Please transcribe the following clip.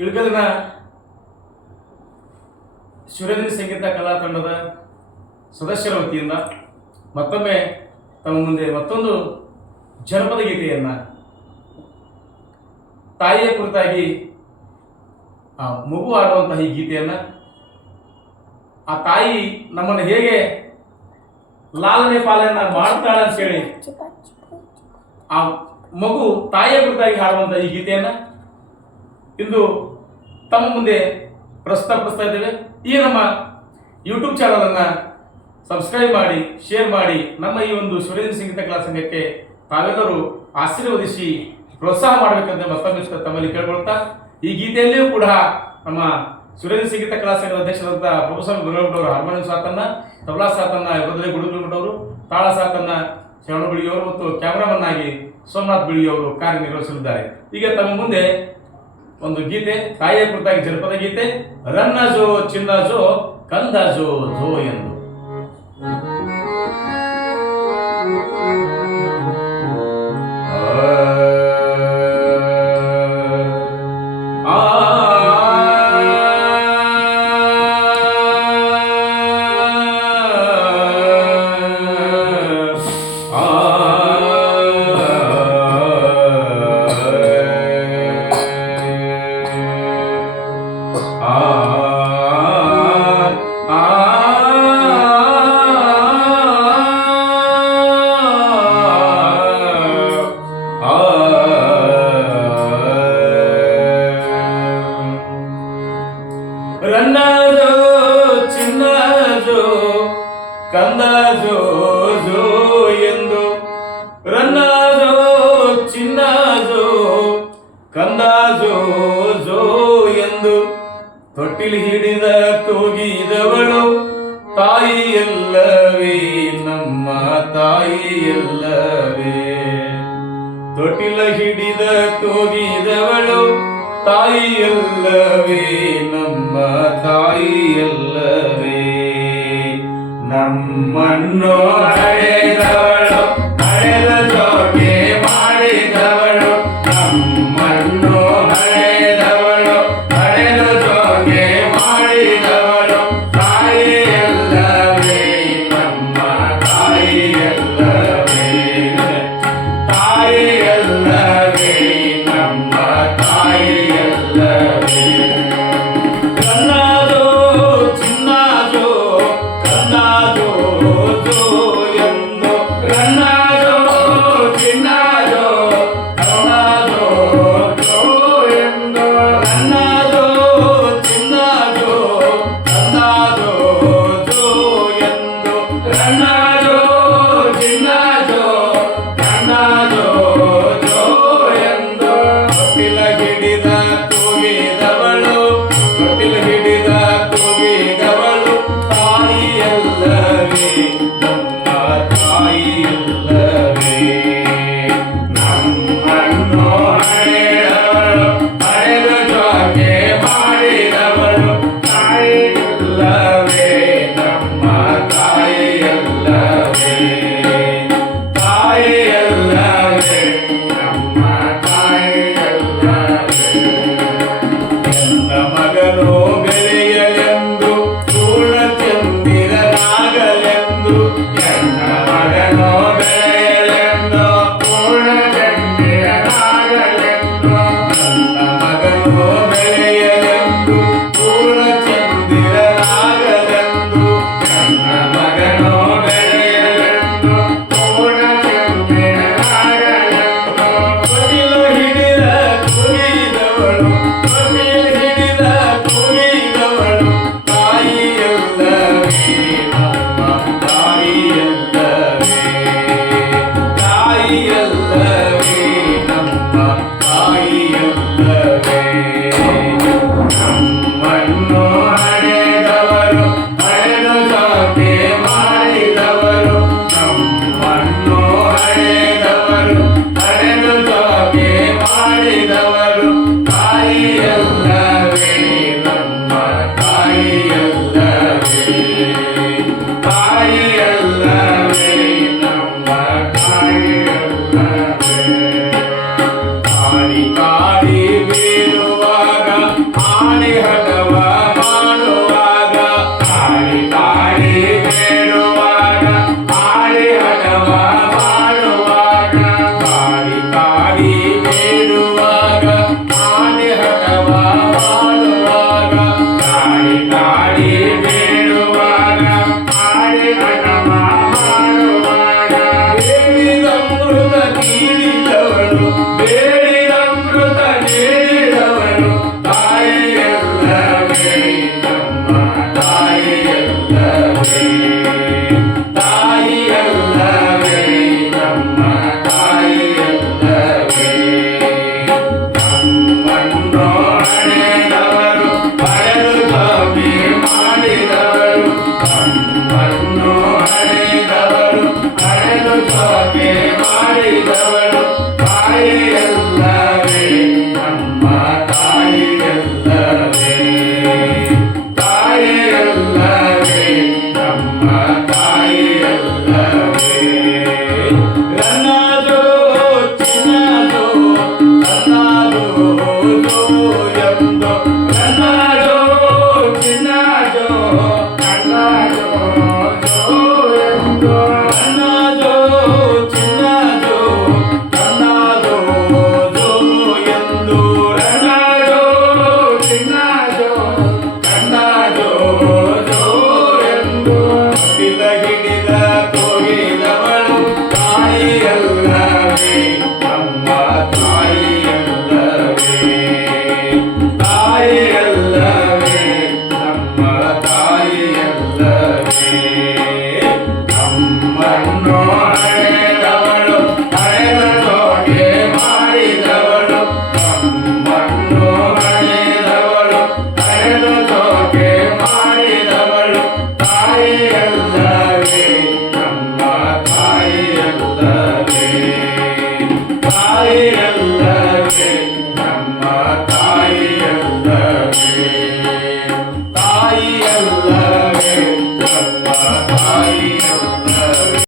ಇಳಕಲಿನ ಶಿವರಂಜನಿ ಸಂಗೀತ ಕಲಾ ತಂಡದ ಸದಸ್ಯರ ವತಿಯಿಂದ ಮತ್ತೊಮ್ಮೆ ತಮ್ಮ ಮುಂದೆ ಮತ್ತೊಂದು ಜನಪದ ಗೀತೆಯನ್ನು ತಾಯಿಯ ಕುರಿತಾಗಿ ಮಗು ಆಡುವಂತಹ ಈ ಗೀತೆಯನ್ನು ಆ ತಾಯಿ ನಮ್ಮನ್ನು ಹೇಗೆ ಲಾಲನೆ ಪಾಲನೆ ಮಾಡ್ತಾಳೆ ಅಂತೇಳಿ ಆ ಮಗು ತಾಯಿಯ ಕುರಿತಾಗಿ ಹಾಡುವಂತಹ ಈ ಗೀತೆಯನ್ನು ಇಂದು ತಮ್ಮ ಮುಂದೆ ಪ್ರಸ್ತುತಪಡಿಸ್ತಾ ಇದ್ದೇವೆ. ಈ ನಮ್ಮ ಯೂಟ್ಯೂಬ್ ಚಾನಲನ್ನು ಸಬ್ಸ್ಕ್ರೈಬ್ ಮಾಡಿ, ಶೇರ್ ಮಾಡಿ, ನಮ್ಮ ಈ ಒಂದು ಶಿವರಂಜನಿ ಸಂಗೀತ ಕಲಾ ಸಂಘಕ್ಕೆ ತಾವೆಲ್ಲರೂ ಆಶೀರ್ವದಿಸಿ ಪ್ರೋತ್ಸಾಹ ಮಾಡಬೇಕಂತ ಮತ್ತೊಮ್ಮೆ ತಮ್ಮಲ್ಲಿ ಕೇಳ್ಕೊಳ್ತಾ, ಈ ಗೀತೆಯಲ್ಲಿಯೂ ಕೂಡ ನಮ್ಮ ಶಿವರಂಜನಿ ಸಂಗೀತ ಕಲಾ ಸಂಘದ ಅಧ್ಯಕ್ಷರಾದ ಪ್ರೊಫೆಸರ್ ಗುರುಗಳವರು ಹಾರ್ಮೋನಿಯಂ ಸಾಥನ್ನ, ತಬಲಾ ಸಾಥನ್ನ ಇವರದೇ ಗುಡುಗುಳಮಠವರು, ತಾಳ ಸಾಥನ್ನ ಶರಣ ಬಿಳಿಯವರು ಮತ್ತು ಕ್ಯಾಮರಾಮನ್ ಆಗಿ ಸೋಮನಾಥ್ ಬಿಳಿಯವರು ಕಾರ್ಯನಿರ್ವಹಿಸಲಿದ್ದಾರೆ. ಈಗ ತಮ್ಮ ಮುಂದೆ ಒಂದು ಗೀತೆ, ತಾಯಿಯ ಕುರಿತಾಗಿ ಜನಪದ ಗೀತೆ, ರನ್ನ ಜೋ ಚಿನ್ನ ಜೋ ಕಂದ ಜೋ ಜೋ ಎಂದು. ರನ್ನ ಜೋ ಚಿನ್ನ ಜೋ ಕಂದ ಜೋ ಜೋ ಎಂದು, ರನ್ನ ಜೋ ಚಿನ್ನ ಜೋ ಕಂದ ಜೋ ಜೋ ಎಂದು, ತೊಟ್ಟಿಲು ಹಿಡಿದ ತೂಗಿದವಳು ತಾಯಿಯಲ್ಲವೇ ನಮ್ಮ ತಾಯಿಯಲ್ಲವೇ, ತೊಟ್ಟಿಲ ಹಿಡಿದ ತೂಗಿದವಳು ತಾಯಿಯಲ್ಲವೇ ನಮ್ಮ ತಾಯಿಯಲ್ಲವೇ, ನಮ್ಮನ್ನು ಹಡೆದವಳು ಹಡೆದ ಜೋಗೆ ಮಾಡಿದವಳು, ನಮ್ಮನ್ನು ಹಡೆದವಳು ಹಡೆದ ಜೋಗೆ ಮಾಡಿದವಳು ತಾಯಿಯಲ್ಲವೇ ನಮ್ಮ ತಾಯಿಯಲ್ಲವೇ, ತಾಯಿಯಲ್ಲವೇ ನಮ್ಮ ತಾಯಿಯಲ್ಲವೇ. ರನ್ನ ಜೋ ಚಿನ್ನ ಜೋ ಕಂದ ಜೋ ಜೋ ಎಂದು, ರನ್ನ ಜೋ ಚಿನ್ನ ಜೋ ಕಂದ ಜೋ ಜೋ ಎಂದು, ರನ್ನ ಜೋ ಚಿನ್ನ ಜೋ ಕಂದ ಜೋ ಜೋ ಎಂದು, ರನ್ನ ಜೋ ಚಿನ್ನ ಜೋ ಕಂದ ಜೋ ಜೋ ಎಂದು, ತೊಟ್ಟಿಲ ಹಿಡಿದ ತೂಗಿದವಳು ತೊಟ್ಟಿಲ ಹಿಡಿದ ತೂಗಿದವಳು ತಾಯಿಯಲ್ಲವೇ ನಮ್ಮ ತಾಯಿಯಲ್ಲವೇ, ನಮ್ಮನ್ನು ಹಡೆದವಳು ಹಡೆದ ಜೋಗೆ ಮಾಡಿದವಳು ತಾಯಿಯಲ್ಲವೇ ನಮ್ಮ ತಾಯಿಯಲ್ಲವೇ, ತಾಯಿಯಲ್ಲವೇ ನಮ್ಮ ತಾಯಿಯಲ್ಲವೇ. ಎನ್ನ ಮಗನು ಬೆಳೆಯಲೆಂದು ಪೂರ್ಣಚಂದಿರನಾಗಲೆಂದು, ಎನ್ನ ಮಗನು ಬೆಳೆಯಲೆಂದು ಪೂರ್ಣಚಂದಿರನಾಗಲೆಂದು, ನನ್ನ ಮಗನು ಬೆಳೆಯಲೆಂದು ಪೂರ್ಣಚಂದಿರನಾಗಲೆಂದು, ನನ್ನ ಮಗನು ಬೆಳೆಯಲೆಂದು ಪೂರ್ಣಚಂದಿರನಾಗಲೆಂದು, ತೊಟ್ಟಿಲು ಹಿಡಿದ ತೂಗಿದವಳು ತೊಟ್ಟಿಲು ಹಿಡಿದ ತೂಗಿದವಳು ತಾಯಿಯಲ್ಲವೇ